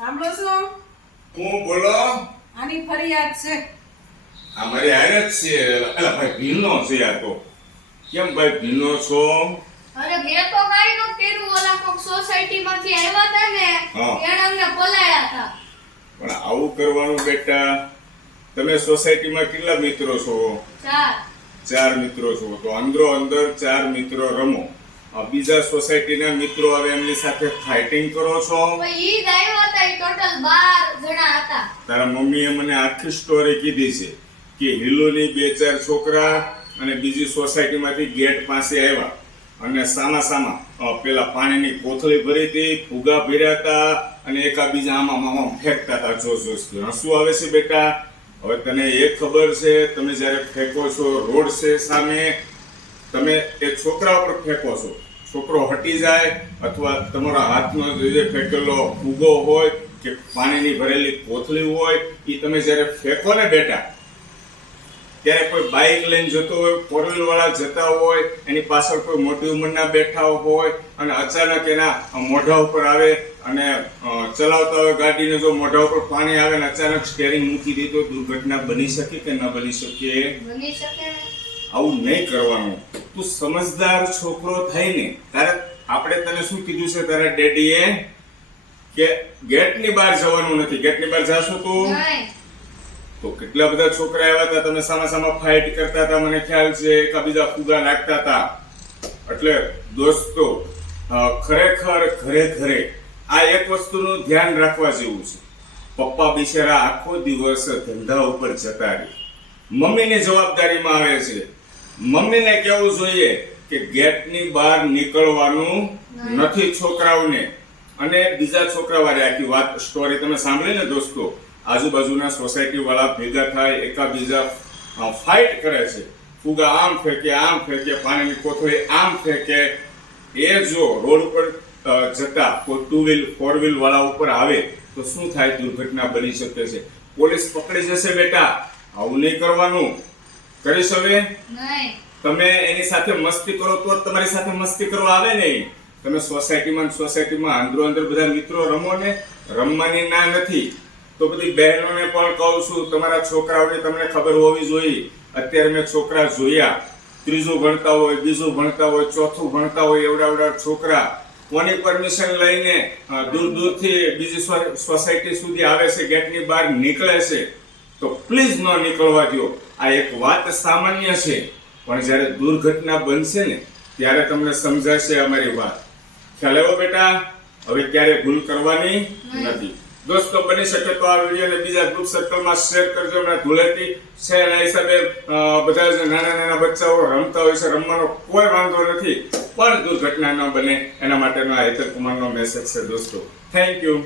સાંભળો છો? હું બોલો. આની ફરિયાદ છે. અમારી હારે જ છે. અલા ભાઈ ભીનો છે આ તો. કેમ ભાઈ ભીનો છો? અરે મેં તો કાઈ નો કર્યું, ઓલા કોક સોસાયટી માંથી આવ્યા હતા ને હા. એને અમને બોલાયા હતા. પણ આવું કરવાનું બેટા. તમે સોસાયટીમાં કેટલા મિત્રો છો? 4 મિત્રો છો. તો અંદરો અંદર 4 મિત્રો રમો. આ બીજા સોસાયટીના મિત્રો આવે એમની સાથે ફાઇટિંગ કરો છો. પણ ઈ જ આવ્યા હતા, ઈ ટોટલ 12 જણા હતા. તારા મમ્મીએ મને આખી સ્ટોરી કીધી છે કે હિલોની 2-4 છોકરા અને બીજી સોસાયટીમાંથી ગેટ પાસે આવ્યા અને સામા પેલા પાણીની કોથળી ભરી હતી, ફુગા ભર્યા હતા અને એકાબીજા આમાં ફેંકતા હતા. જોશ હસવું આવે છે બેટા. હવે તને એ ખબર છે, તમે જ્યારે ફેંકો છો રોડ છે સામે, તમે એ છોકરા ઉપર ફેંકો છો, છોકરો હટી જાય અથવા તમારા હાથનો જે ફેંકેલો ફુગો હોય કે પાણીની ભરેલી કોથળી હોય એ તમે જ્યારે ફેંકો ને બેટા, ત્યારે કોઈ બાઇક લઈને જતો હોય, 4 વાળા જતા હોય, એની પાછળ કોઈ મોટી ઉંમરના બેઠા હોય અને અચાનક એના મોઢા ઉપર આવે અને ચલાવતા હોય ગાડીને, જો મોઢા ઉપર પાણી આવે અને અચાનક સ્ટેરિંગ મૂકી દે તો દુર્ઘટના બની શકે કે ન બની શકે? બની શકે ને. આવું નહીં કરવાનું. તું સમજદાર છોકરો થઈને તારે, આપણે તને શું કીધું છે તારા ડેડીએ કે ગેટની બહાર જવાનું નથી. ગેટની બહાર જાશો તું નહીં. તો કેટલા બધા છોકરા આવ્યા હતા, તમે સામા ફાઇટ કરતા હતા, મને ખ્યાલ છે, એકાબીજા ફુગા નાખતા હતા. એટલે દોસ્તો, ખરેખર ઘરે આ એક વસ્તુનું ધ્યાન રાખવા જેવું છે. પપ્પા બિચારા આખો દિવસ ધંધા ઉપર જતા રહે, મમ્મીની જવાબદારીમાં આવે છે. મમ્મીને કહેવું જોઈએ કે ગેટની બહાર નીકળવાનું નથી છોકરાઓને. અને બીજા છોકરા વાળે આખી વાત સ્ટોરી તમે સાંભળી ને દોસ્તો, આજુબાજુના સોસાયટી વાળા ભેગા થાય, એકાબીજા ફાઇટ કરે છે, ફુગા આમ ફેંકે, પાણીની કોથળી આમ ફેંકે. એ જો રોડ ઉપર જતા કોઈ 2 વ્હીલ 4 વ્હીલ વાળા ઉપર આવે તો શું થાય? દુર્ઘટના બની શકે છે. પોલીસ પકડી જશે બેટા. આવું નહીં કરવાનું. કરીશ હવે? નહીં. તમે એની સાથે મસ્તી કરો તો જ તમારી સાથે મસ્તી કરવા આવે નહીં. તમે સોસાયટીમાં અંદર બધા મિત્રો રમો ને, રમવાની ના નથી. તો બધી બહેનોને પણ કહું છું, તમારા છોકરાઓને તમને ખબર હોવી જોઈએ. અત્યારે મેં છોકરા જોયા, 3જું ભણતા હોય, 2જું ભણતા હોય, 4થું ભણતા હોય, એવડા છોકરા કોની પરમિશન લઈને દૂરથી બીજી સોસાયટી સુધી આવે છે, ગેટની બહાર નીકળે છે. તો પ્લીઝ ન નીકળવા દો. આ એક વાત સામાન્ય છે, પણ જ્યારે દુર્ઘટના બનશે ને ત્યારે તમને સમજાશે અમારી વાત. ખ્યાલ આવ્યો બેટા? હવે ક્યારે ભૂલ કરવાની નથી. દોસ્તો, બની શકે તો આ વિડીયોને બીજા ગ્રુપ સર્કલમાં શેર કરજો. હમણાં ધૂળેટી છે એના હિસાબે બધા જ નાના બચ્ચાઓ રમતા હોય છે, રમવાનો કોઈ વાંધો નથી, પણ દુર્ઘટના ન બને એના માટેનો આ હેતર કુમારનો મેસેજ છે દોસ્તો. Thank you.